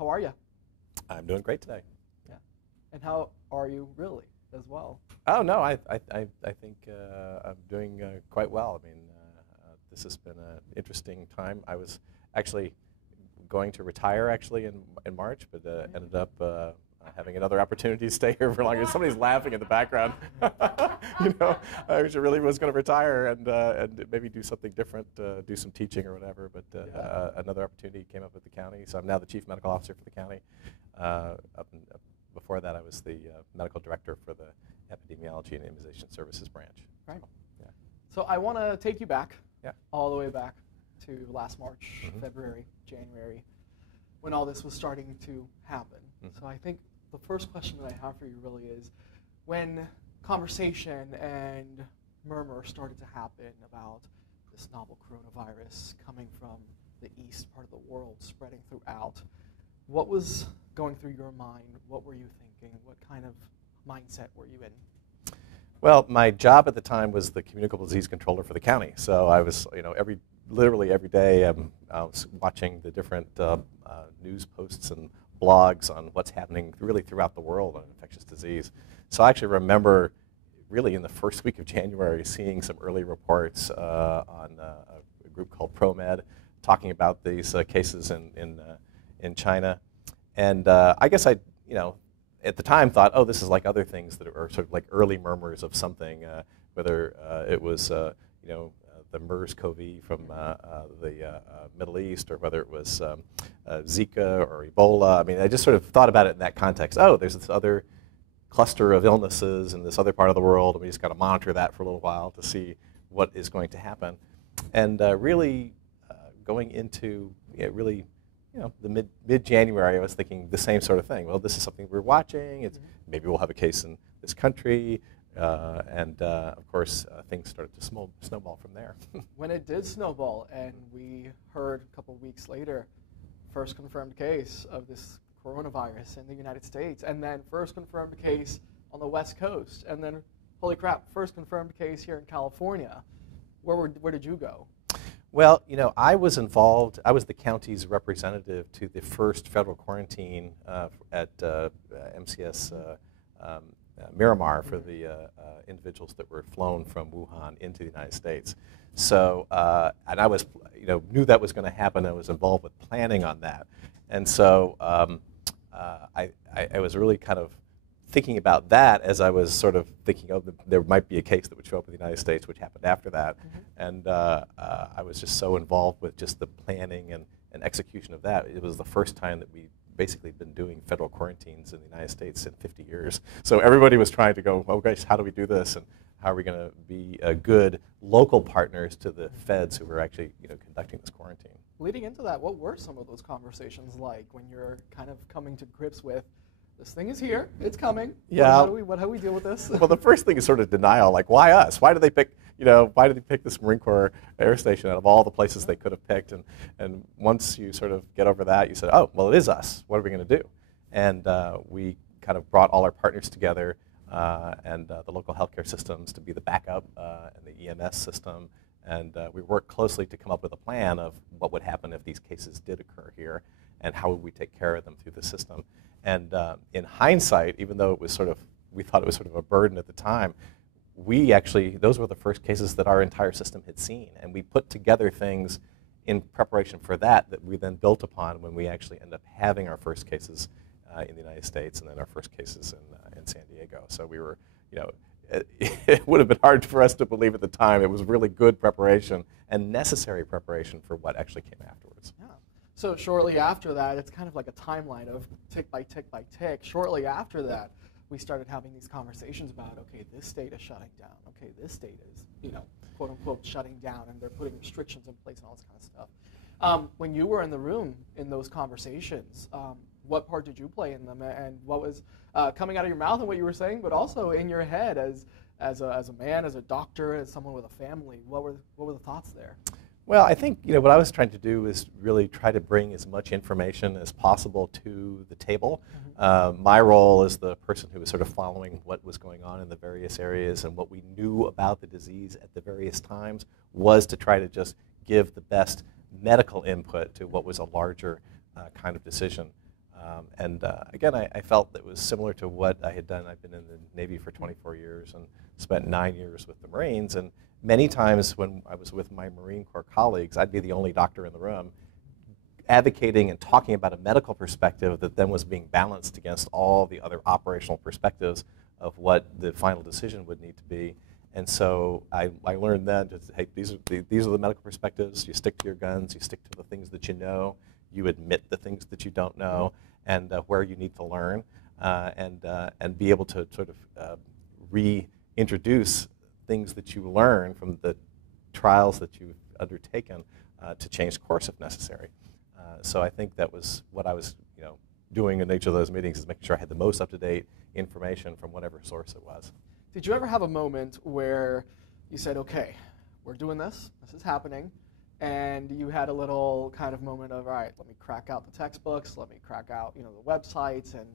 How are you? I'm doing great today. Yeah. And how are you really as well? Oh no, I think I'm doing quite well. I mean, this has been an interesting time. I was actually going to retire actually in March, but ended up having another opportunity to stay here for longer. Somebody's laughing in the background. You know, I actually really was going to retire and maybe do something different, do some teaching or whatever. But another opportunity came up at the county, so I'm now the chief medical officer for the county. Before that, I was the medical director for the Epidemiology and Immunization Services branch. Right. So, yeah. So I want to take you back, Yeah. all the way back to last March, Mm-hmm. February, January, when all this was starting to happen. Mm-hmm. So I think the first question that I have for you really is, when conversation and murmur started to happen about this novel coronavirus coming from the east part of the world, spreading throughout, what was going through your mind? What were you thinking? What kind of mindset were you in? Well, my job at the time was the Communicable Disease Controller for the county. So I was, you know, literally every day I was watching the different news posts and blogs on what's happening really throughout the world on infectious disease. So I actually remember really in the first week of January seeing some early reports on a group called ProMed talking about these cases in China. And I guess I, you know, at the time thought, oh, this is like other things that are sort of like early murmurs of something, whether it was, you know, the MERS-CoV from the Middle East, or whether it was Zika or Ebola. I mean, I just sort of thought about it in that context. Oh, there's this other cluster of illnesses in this other part of the world, and we just got to monitor that for a little while to see what is going to happen. And really going into really, you know, the mid-January, I was thinking the same sort of thing. Well, this is something we're watching. It's, maybe we'll have a case in this country. And of course, things started to snowball from there. When it did snowball, and we heard a couple weeks later, first confirmed case of this coronavirus in the United States, and then first confirmed case on the West Coast, and then, holy crap, first confirmed case here in California. Where did you go? Well, you know, I was involved. I was the county's representative to the first federal quarantine at MCS Miramar for the individuals that were flown from Wuhan into the United States. So, and I was, you know, knew that was going to happen. I was involved with planning on that, and so I was really kind of thinking about that as I was sort of thinking, oh, there might be a case that would show up in the United States, which happened after that. Mm-hmm. And I was just so involved with just the planning and execution of that. It was the first time that we basically been doing federal quarantines in the United States in 50 years. So everybody was trying to go, oh gosh, how do we do this? And how are we going to be good local partners to the feds who were actually, you know, conducting this quarantine? Leading into that, what were some of those conversations like when you're kind of coming to grips with, this thing is here, it's coming. Yeah. How do we deal with this? Well, the first thing is sort of denial. Like, why us? Why did they pick, you know, why did they pick this Marine Corps Air Station out of all the places they could have picked? And once you sort of get over that, you said, oh, well, it is us. What are we going to do? And we kind of brought all our partners together and the local healthcare systems to be the backup and the EMS system. And we worked closely to come up with a plan of what would happen if these cases did occur here and how would we take care of them through the system. And in hindsight, even though it was sort of, we thought it was sort of a burden at the time, we actually, those were the first cases that our entire system had seen. And we put together things in preparation for that we then built upon when we actually ended up having our first cases in the United States and then our first cases in San Diego. So we were, you know, it would have been hard for us to believe at the time. It was really good preparation and necessary preparation for what actually came afterwards. Yeah. So shortly after that, it's kind of like a timeline of tick by tick by tick. Shortly after that, we started having these conversations about, okay, this state is shutting down. Okay, this state is, you know, quote unquote, shutting down, and they're putting restrictions in place and all this kind of stuff. When you were in the room in those conversations, what part did you play in them, and what was coming out of your mouth and what you were saying, but also in your head as a man, as a doctor, as someone with a family? What were the thoughts there? Well, I think, you know, what I was trying to do is really try to bring as much information as possible to the table. Mm-hmm. My role as the person who was sort of following what was going on in the various areas and what we knew about the disease at the various times was to try to just give the best medical input to what was a larger kind of decision. Again, I felt that was similar to what I had done. I've been in the Navy for 24 years and spent 9 years with the Marines. And many times when I was with my Marine Corps colleagues, I'd be the only doctor in the room advocating and talking about a medical perspective that then was being balanced against all the other operational perspectives of what the final decision would need to be. And so I learned then, just, hey, these are the medical perspectives. You stick to your guns. You stick to the things that you know. You admit the things that you don't know, and where you need to learn, and be able to sort of reintroduce things that you learn from the trials that you've undertaken to change course if necessary. So I think that was what I was, doing in each of those meetings, is making sure I had the most up-to-date information from whatever source it was. Did you ever have a moment where you said, okay, we're doing this is happening, and you had a little kind of moment of, all right, let me crack out the textbooks, let me crack out the websites and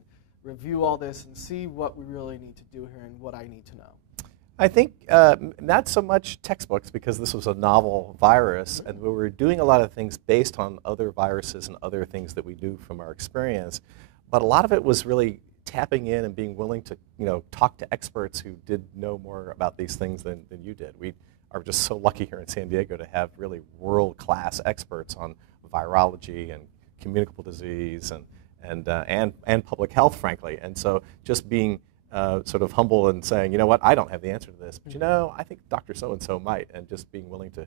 review all this and see what we really need to do here and what I need to know? I think not so much textbooks, because this was a novel virus, and we were doing a lot of things based on other viruses and other things that we knew from our experience. But a lot of it was really tapping in and being willing to talk to experts who did know more about these things than you did. We are just so lucky here in San Diego to have really world-class experts on virology and communicable disease and public health, frankly. And so just being sort of humble and saying, you know what, I don't have the answer to this, but I think Dr. So-and-so might, and just being willing to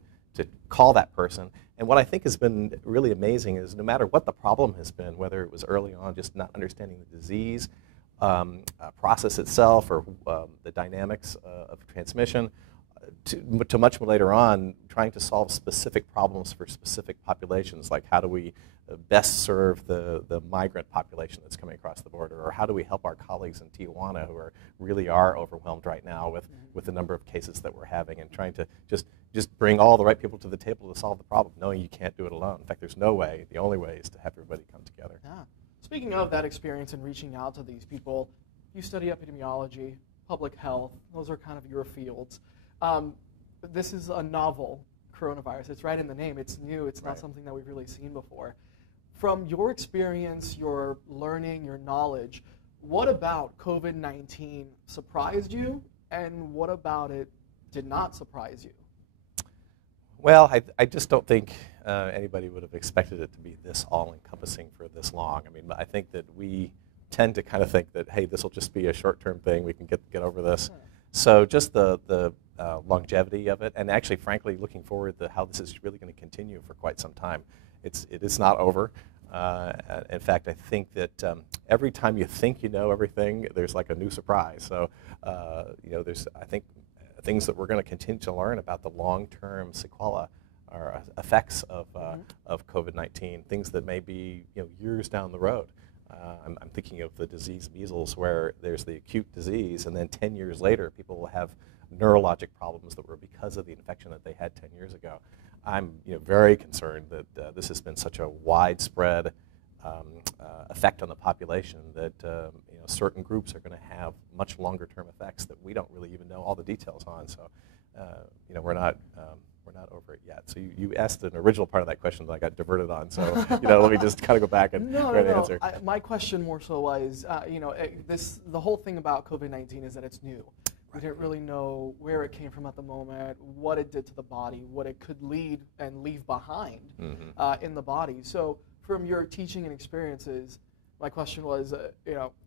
call that person. And what I think has been really amazing is no matter what the problem has been, whether it was early on just not understanding the disease process itself or the dynamics of transmission, to much more later on trying to solve specific problems for specific populations, like how do we best serve the migrant population that's coming across the border, or how do we help our colleagues in Tijuana who really are overwhelmed right now with the number of cases that we're having, and trying to just bring all the right people to the table to solve the problem, knowing you can't do it alone. In fact, there's no way. The only way is to have everybody come together. Yeah. Speaking of that experience and reaching out to these people, you study epidemiology, public health. Those are kind of your fields. This is a novel coronavirus. It's right in the name. It's new. It's not something that we've really seen before. From your experience, your learning, your knowledge, what about COVID-19 surprised you, and what about it did not surprise you? Well, I just don't think anybody would have expected it to be this all-encompassing for this long. I mean, I think that we tend to kind of think that, hey, this will just be a short-term thing. We can get over this. So just the longevity of it, and actually, frankly, looking forward to how this is really going to continue for quite some time. It is not over. In fact, I think that every time you think you know everything, there's like a new surprise. So, there's, I think, things that we're going to continue to learn about the long-term sequelae or effects of COVID-19, things that may be years down the road. I'm thinking of the disease measles, where there's the acute disease, and then 10 years later, people will have neurologic problems that were because of the infection that they had 10 years ago. I'm very concerned that this has been such a widespread effect on the population that certain groups are going to have much longer-term effects that we don't really even know all the details on. So, we're not over it yet. So you asked an original part of that question that I got diverted on. So let me just kind of go back and answer. My question more so was, the whole thing about COVID-19 is that it's new. We didn't really know where it came from at the moment, what it did to the body, what it could lead and leave behind in the body. So from your teaching and experiences, my question was,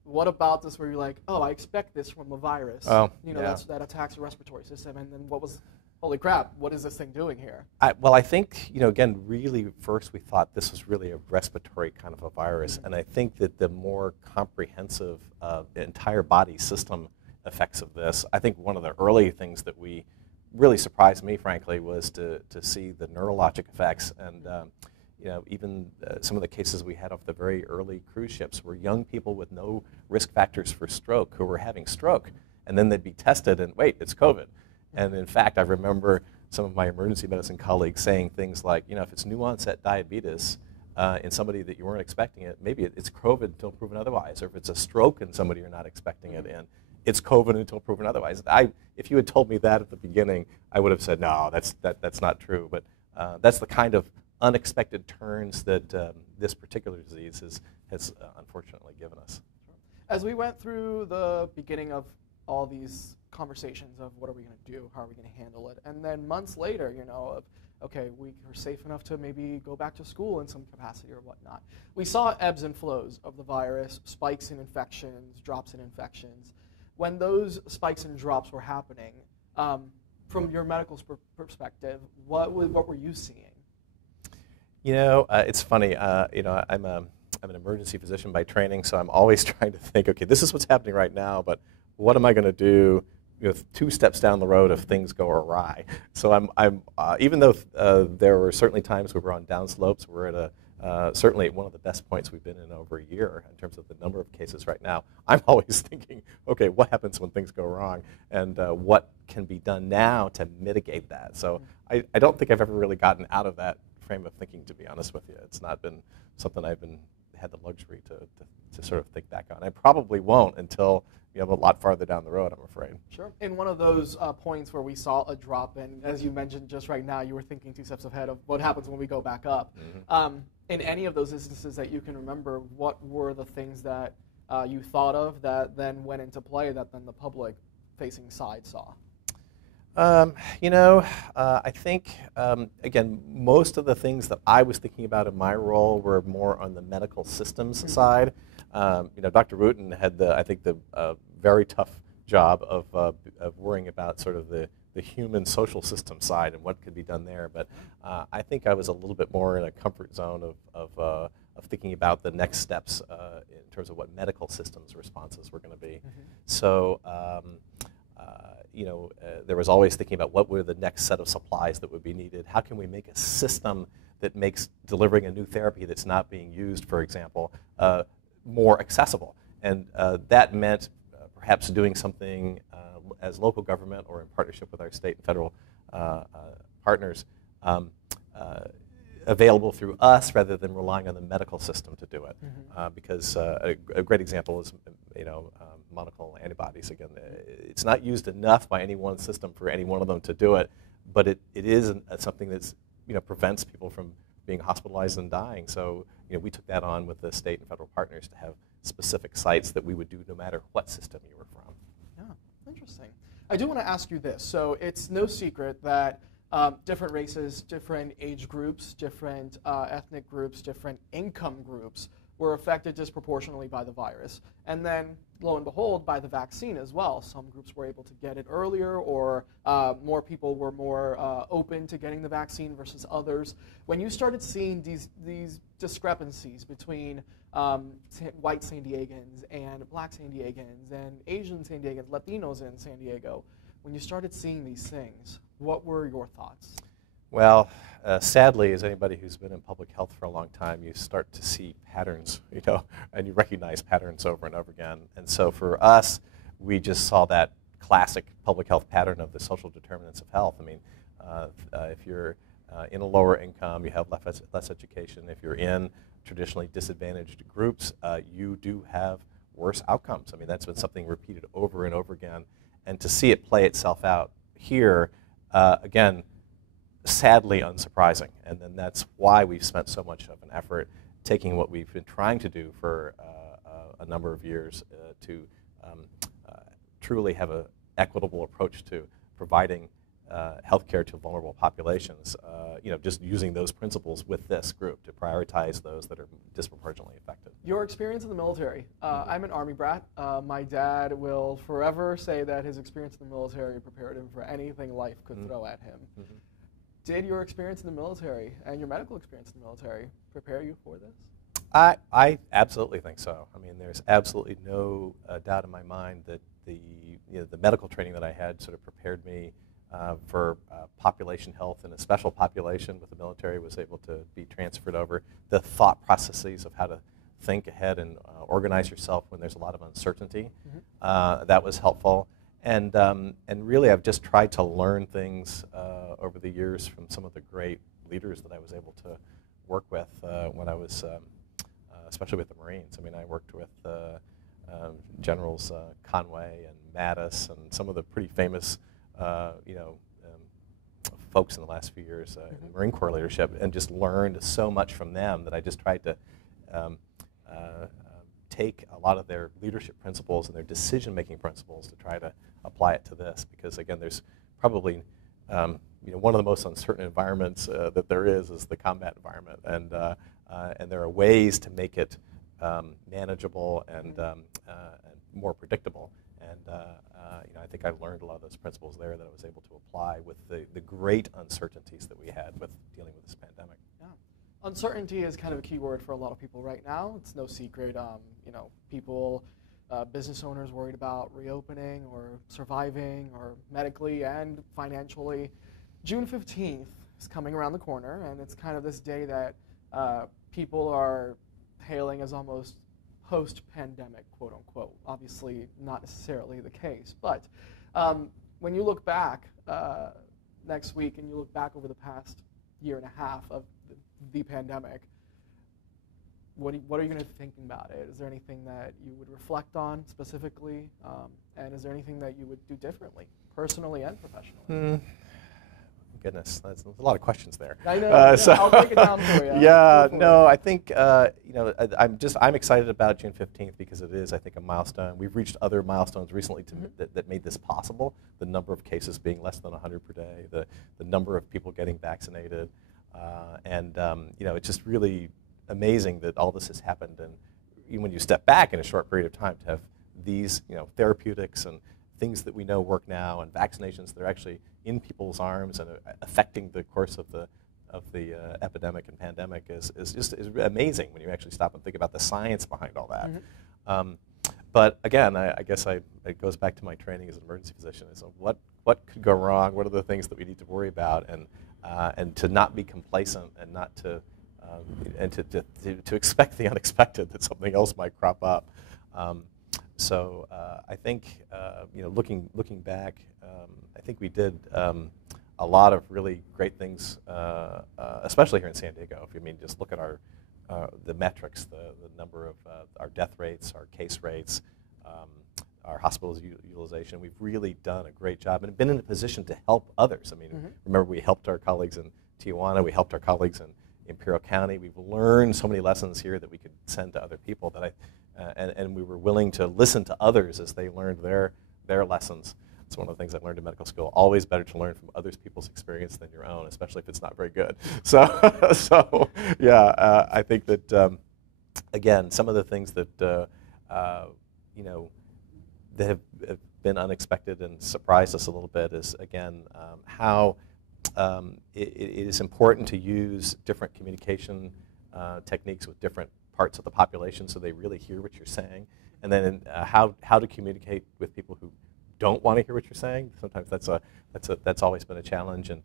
what about this where you're like, oh, I expect this from a virus, that attacks the respiratory system, and then what was, holy crap, what is this thing doing here? Well, I think, again, really first we thought this was really a respiratory kind of a virus, and I think that the more comprehensive entire body system effects of this, I think one of the early things that really surprised me, frankly, was to see the neurologic effects. And even some of the cases we had off the very early cruise ships were young people with no risk factors for stroke who were having stroke, and then they'd be tested and wait, it's COVID. And in fact, I remember some of my emergency medicine colleagues saying things like, if it's new onset diabetes in somebody that you weren't expecting it, maybe it's COVID until proven otherwise. Or if it's a stroke in somebody you're not expecting it in, it's COVID until proven otherwise. If you had told me that at the beginning, I would have said, no, that's not true. But that's the kind of unexpected turns that this particular disease has unfortunately given us. As we went through the beginning of all these conversations of what are we going to do, how are we going to handle it, and then months later, you know, of, okay, we are safe enough to maybe go back to school in some capacity or whatnot. We saw ebbs and flows of the virus, spikes in infections, drops in infections. When those spikes and drops were happening, from your medical perspective, what were you seeing? You know, it's funny. You know, I'm an emergency physician by training, so I'm always trying to think, okay, this is what's happening right now, but what am I going to do, you know, 2 steps down the road if things go awry? So I'm even though there were certainly times we were on downslopes, we're at certainly one of the best points we've been in over a year in terms of the number of cases right now. I'm always thinking, okay, what happens when things go wrong, and what can be done now to mitigate that? So I don't think I've ever really gotten out of that frame of thinking, to be honest with you. It's not been something I've had the luxury to sort of think back on. I probably won't until you have a lot farther down the road, I'm afraid. Sure. In one of those points where we saw a drop, and as you mentioned just right now, you were thinking 2 steps ahead of what happens when we go back up. In any of those instances that you can remember, what were the things that you thought of that then went into play that then the public-facing side saw? You know, I think, again, most of the things that I was thinking about in my role were more on the medical systems side. You know, Dr. Wooten had I think the very tough job of worrying about sort of the human social system side and what could be done there. But I think I was a little bit more in a comfort zone of thinking about the next steps in terms of what medical systems responses were going to be. So, you know, there was always thinking about what were the next set of supplies that would be needed. How can we make a system that makes delivering a new therapy that's not being used, for example, more accessible? And that meant perhaps doing something as local government or in partnership with our state and federal partners available through us rather than relying on the medical system to do it. Because a great example is, you know, monoclonal antibodies. Again, it's not used enough by any one system for any one of them to do it, but it is something that's, you know, prevents people from being hospitalized and dying. So, you know, we took that on with the state and federal partners to have specific sites that we would do no matter what system you were from. Yeah, interesting. I do want to ask you this. So it's no secret that different races, different age groups, different ethnic groups, different income groups were affected disproportionately by the virus. And then, lo and behold, by the vaccine as well. Some groups were able to get it earlier, or more people were more open to getting the vaccine versus others. When you started seeing these discrepancies between white San Diegans and black San Diegans and Asian San Diegans, Latinos in San Diego, when you started seeing these things, what were your thoughts? Well, sadly, as anybody who's been in public health for a long time, you start to see patterns, you know, and you recognize patterns over and over again. And so for us, we just saw that classic public health pattern of the social determinants of health. I mean, if you're in a lower income, you have less education. If you're in traditionally disadvantaged groups, you do have worse outcomes. I mean, that's been something repeated over and over again. And to see it play itself out here, again, sadly unsurprising. And then that's why we've spent so much of an effort taking what we've been trying to do for a number of years to truly have an equitable approach to providing health care to vulnerable populations, you know, just using those principles with this group to prioritize those that are disproportionately affected. Your experience in the military. I'm an Army brat. My dad will forever say that his experience in the military prepared him for anything life could throw at him. Did your experience in the military and your medical experience in the military prepare you for this? I absolutely think so. I mean, there's absolutely no doubt in my mind that the medical training that I had sort of prepared me for population health, and a special population with the military was able to be transferred over. The thought processes of how to think ahead and organize yourself when there's a lot of uncertainty, that was helpful. And really, I've just tried to learn things over the years from some of the great leaders that I was able to work with when I was, especially with the Marines. I mean, I worked with Generals Conway and Mattis and some of the pretty famous, folks in the last few years in Marine Corps leadership, and just learned so much from them that I just tried to take a lot of their leadership principles and their decision-making principles to try to apply it to this. Because again, there's probably one of the most uncertain environments that there is the combat environment, and there are ways to make it manageable and more predictable. And I think I learned a lot of those principles there that I was able to apply with the great uncertainties that we had with dealing with this pandemic. Yeah. Uncertainty is kind of a key word for a lot of people right now. It's no secret. People, business owners worried about reopening or surviving, or medically and financially. June 15th is coming around the corner, and it's kind of this day that people are hailing as almost post-pandemic, quote unquote. Obviously not necessarily the case, but when you look back next week and you look back over the past year and a half of the pandemic, what are you going to be thinking about it? Is there anything that you would reflect on specifically, and is there anything that you would do differently, personally and professionally? Goodness, there's a lot of questions there. I know. So I'll break it down for you. Yeah, no, I think I'm excited about June 15th because it is, I think, a milestone. We've reached other milestones recently that made this possible. The number of cases being less than 100 per day, the number of people getting vaccinated, and it's just really amazing that all this has happened. And even when you step back in a short period of time, to have these therapeutics and things that we know work now, and vaccinations that are actually in people's arms and affecting the course of the epidemic and pandemic is amazing when you actually stop and think about the science behind all that. But again, I guess it goes back to my training as an emergency physician. Is what could go wrong? What are the things that we need to worry about? And to not be complacent, and not to to expect the unexpected, that something else might crop up. So I think looking back, I think we did a lot of really great things, especially here in San Diego. If you just look at the metrics, the number of our death rates, our case rates, our hospitals utilization, we've really done a great job and been in a position to help others. Remember, we helped our colleagues in Tijuana, we helped our colleagues in Imperial County. We've learned so many lessons here that we could send to other people that and we were willing to listen to others as they learned their lessons. It's one of the things I learned in medical school. Always better to learn from other people's experience than your own, especially if it's not very good. So yeah, I think that again, some of the things that that have been unexpected and surprised us a little bit is, again, how it is important to use different communication techniques with different parts of the population so they really hear what you're saying, and then how to communicate with people who don't want to hear what you're saying. Sometimes that's always been a challenge, and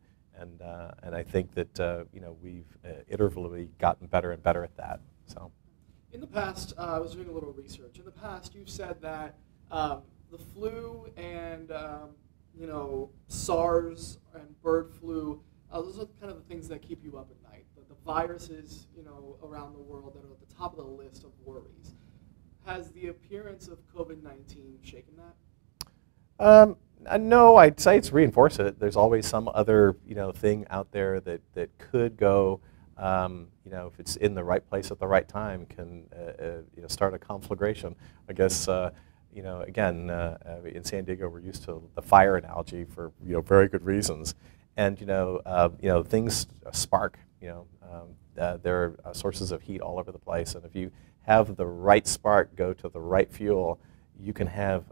I think that we've iteratively gotten better and better at that. So, in the past, I was doing a little research. In the past, you've said that the flu and SARS and bird flu, those are kind of the things that keep you up at night. The viruses, around the world that are at the top of the list of worries. Has the appearance of COVID-19 shaken that? No, I'd say it's reinforced it. There's always some other thing out there that could go, if it's in the right place at the right time, can start a conflagration. I guess again, in San Diego, we're used to the fire analogy for very good reasons, and things spark. There are sources of heat all over the place, and if you have the right spark go to the right fuel, you can have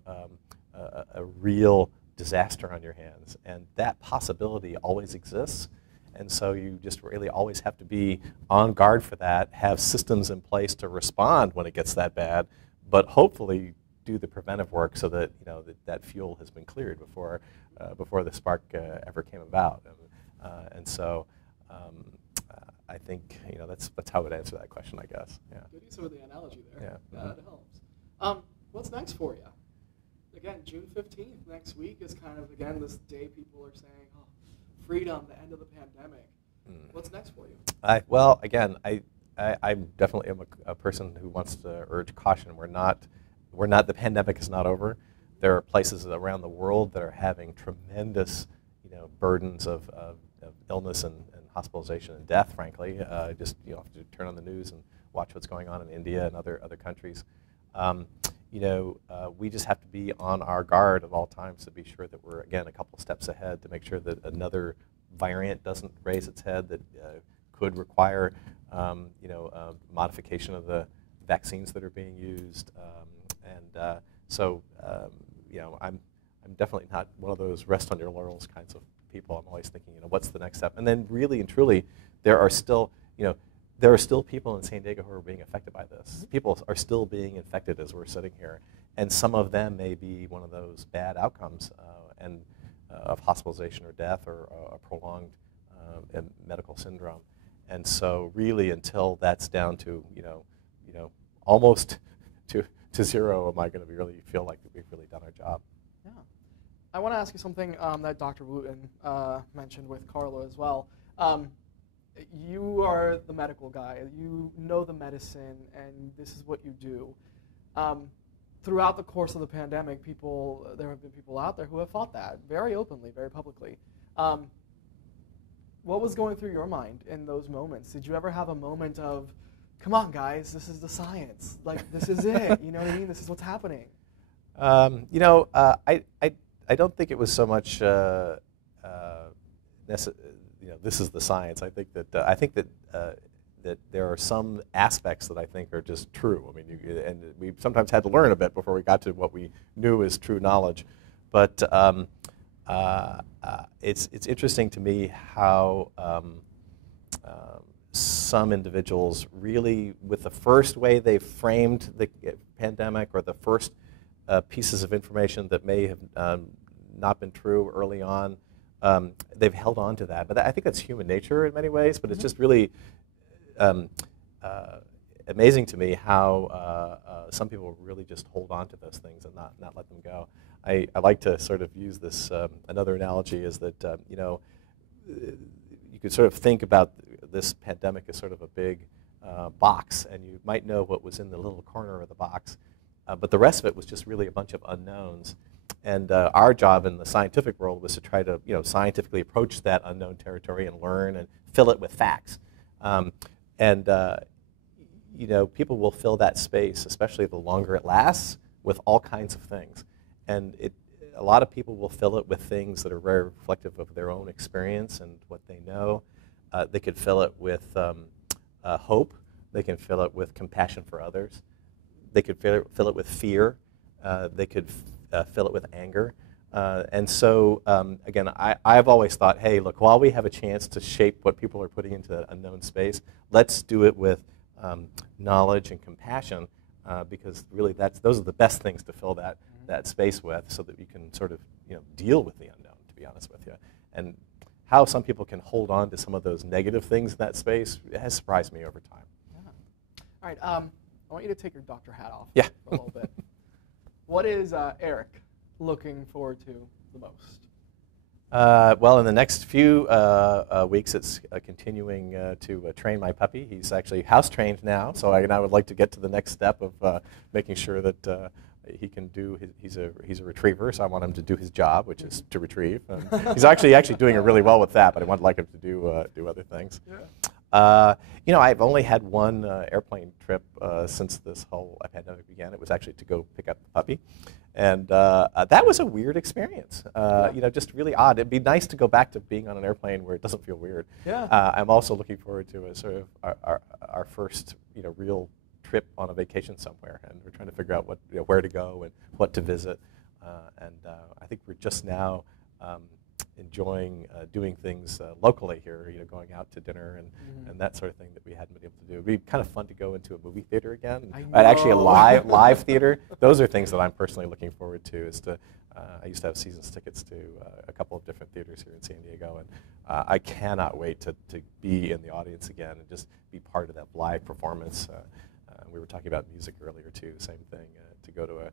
a real disaster on your hands, and that possibility always exists. And so you just really always have to be on guard for that, have systems in place to respond when it gets that bad, but hopefully do the preventive work so that that fuel has been cleared before the spark ever came about. And so I think that's how I would answer that question, I guess. Yeah. Good use of the analogy there. Yeah. That helps. What's next for you? Again, June 15th next week is kind of, again, this day people are saying, oh, freedom, the end of the pandemic. What's next for you? Well, again, I definitely am a person who wants to urge caution. The pandemic is not over. There are places around the world that are having tremendous burdens of illness and hospitalization and death, frankly. Just have to turn on the news and watch what's going on in India and other countries. We just have to be on our guard at all times to be sure that we're, again, a couple steps ahead to make sure that another variant doesn't raise its head that could require modification of the vaccines that are being used. I'm definitely not one of those rest on your laurels kinds of people. I'm always thinking, what's the next step? And then really and truly, there are still people in San Diego who are being affected by this. People are still being infected as we're sitting here. And some of them may be one of those bad outcomes of hospitalization or death or a prolonged medical syndrome. And so really until that's down to, almost to zero, am I going to really feel like we've really done our job. Yeah. I want to ask you something that Dr. Wooten mentioned with Carlo as well. You are the medical guy. You know the medicine, and this is what you do. Throughout the course of the pandemic, there have been people out there who have fought that very openly, very publicly. What was going through your mind in those moments? Did you ever have a moment of, come on, guys, this is the science. Like, this is it. You know what I mean? This is what's happening. I don't think it was so much this is the science. I think that that there are some aspects that I think are just true. I mean, and we sometimes had to learn a bit before we got to what we knew is true knowledge. But it's interesting to me how some individuals really, with the first way they framed the pandemic or the first pieces of information that may have not been true early on, they've held on to that. But I think that's human nature in many ways, but it's just really amazing to me how some people really just hold on to those things and not let them go. I like to sort of use this, another analogy is that, you could sort of think about this pandemic as sort of a big box, and you might know what was in the little corner of the box, but the rest of it was just really a bunch of unknowns. And our job in the scientific world was to try to, scientifically approach that unknown territory and learn and fill it with facts. People will fill that space, especially the longer it lasts, with all kinds of things. And a lot of people will fill it with things that are very reflective of their own experience and what they know. They could fill it with hope. They can fill it with compassion for others. They could fill it with fear. They could fill it with anger. And so, again, I've always thought, hey, look, while we have a chance to shape what people are putting into that unknown space, let's do it with knowledge and compassion, because really those are the best things to fill that space with, so that you can sort of deal with the unknown, to be honest with you. And how some people can hold on to some of those negative things in that space has surprised me over time. Yeah. All right, I want you to take your doctor hat off for a little bit. What is Eric looking forward to the most? Well, in the next few weeks, it's continuing to train my puppy. He's actually house trained now, so I would like to get to the next step of making sure that he can do. He's a retriever, so I want him to do his job, which is to retrieve. He's actually doing really well with that, but I would like him to do other things. Yeah. I've only had one airplane trip since this whole pandemic began. It was actually to go pick up the puppy. And that was a weird experience, just really odd. It'd be nice to go back to being on an airplane where it doesn't feel weird. Yeah. I'm also looking forward to a sort of our first real trip on a vacation somewhere, and we're trying to figure out where to go and what to visit. I think we're just now enjoying doing things locally here, going out to dinner and that sort of thing that we hadn't been able to do. It'd be kind of fun to go into a movie theater again. Actually, a live theater. Those are things that I'm personally looking forward to. I used to have seasons tickets to a couple of different theaters here in San Diego, and I cannot wait to be in the audience again and just be part of that live performance. We were talking about music earlier too. Same thing. To go to an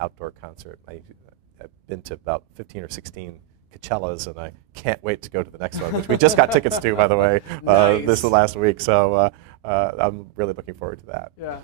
outdoor concert. I've been to about 15 or 16 Coachellas, and I can't wait to go to the next one, which we just got tickets to, by the way, Nice. this last week. So I'm really looking forward to that. Yeah.